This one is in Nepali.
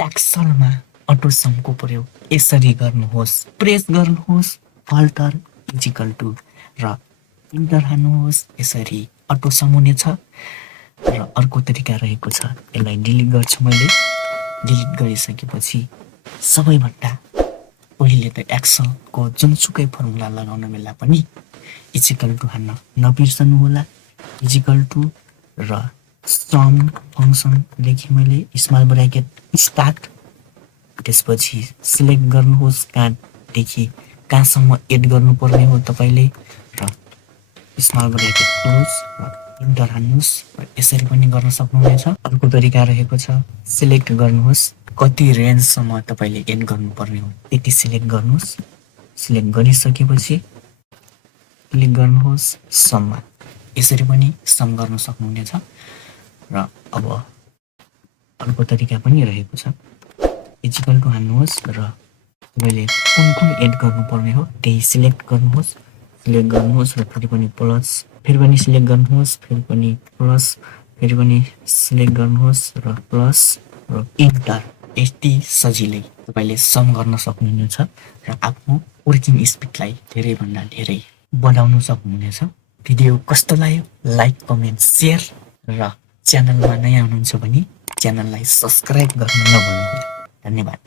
एक्सलमा अटोसमको प्रयोग यसरी गर्नुहोस्। प्रेस गर्नुहोस् अल्टर इजिकल टु र इन्टर हान्नुहोस्। यसरी अटोसम हुनेछ। र अर्को तरिका रहेको छ, यसलाई डिलिट गर्छु मैले। डिलिट गरिसकेपछि सबैभन्दा पहिले त एक्सलको जुनसुकै फर्मुला लगाउन बेला पनि इजिकल टु हान्न नबिर्सनुहोला। इजिकल टु र सम फङ्सन लेखेँ मैले, स्मल ब्राकेट स्टार्ट। त्यसपछि सिलेक्ट गर्नुहोस् कहाँदेखि कहाँसम्म एड गर्नुपर्ने हो तपाईँले, र स्मल ब्राकेट क्लोज र इन्टर हान्नुहोस्। यसरी पनि गर्न सक्नुहुनेछ। अर्को तरिका रहेको छ, सिलेक्ट गर्नुहोस् कति रेन्जसम्म तपाईँले एड गर्नुपर्ने हो त्यति सिलेक्ट गर्नुहोस्। सिलेक्ट गरिसकेपछि क्लिक गर्नुहोस् सममा। यसरी पनि सम गर्न सक्नुहुनेछ। र अब अर्को तरिका पनि रहेको छ, इजिकल टु हान्नुहोस् र तपाईँले कुन कुन एड गर्नुपर्ने हो त्यही सिलेक्ट गर्नुहोस्। सिलेक्ट गर्नुहोस् र फेरि पनि प्लस, फेरि पनि सिलेक्ट गर्नुहोस्, फेरि पनि प्लस, फेरि पनि सिलेक्ट गर्नुहोस् र प्लस र इन्टर। यति सजिलै तपाईँले सम गर्न सक्नुहुनेछ र आफ्नो वर्किङ स्पिडलाई धेरैभन्दा धेरै बढाउन सक्नुहुनेछ। भिडियो कस्तो लाग्यो लाइक, कमेन्ट, सेयर र च्यानलमा नयाँ हुनुहुन्छ भने च्यानललाई सब्सक्राइब गर्न नभुल्नुहोला। धन्यवाद।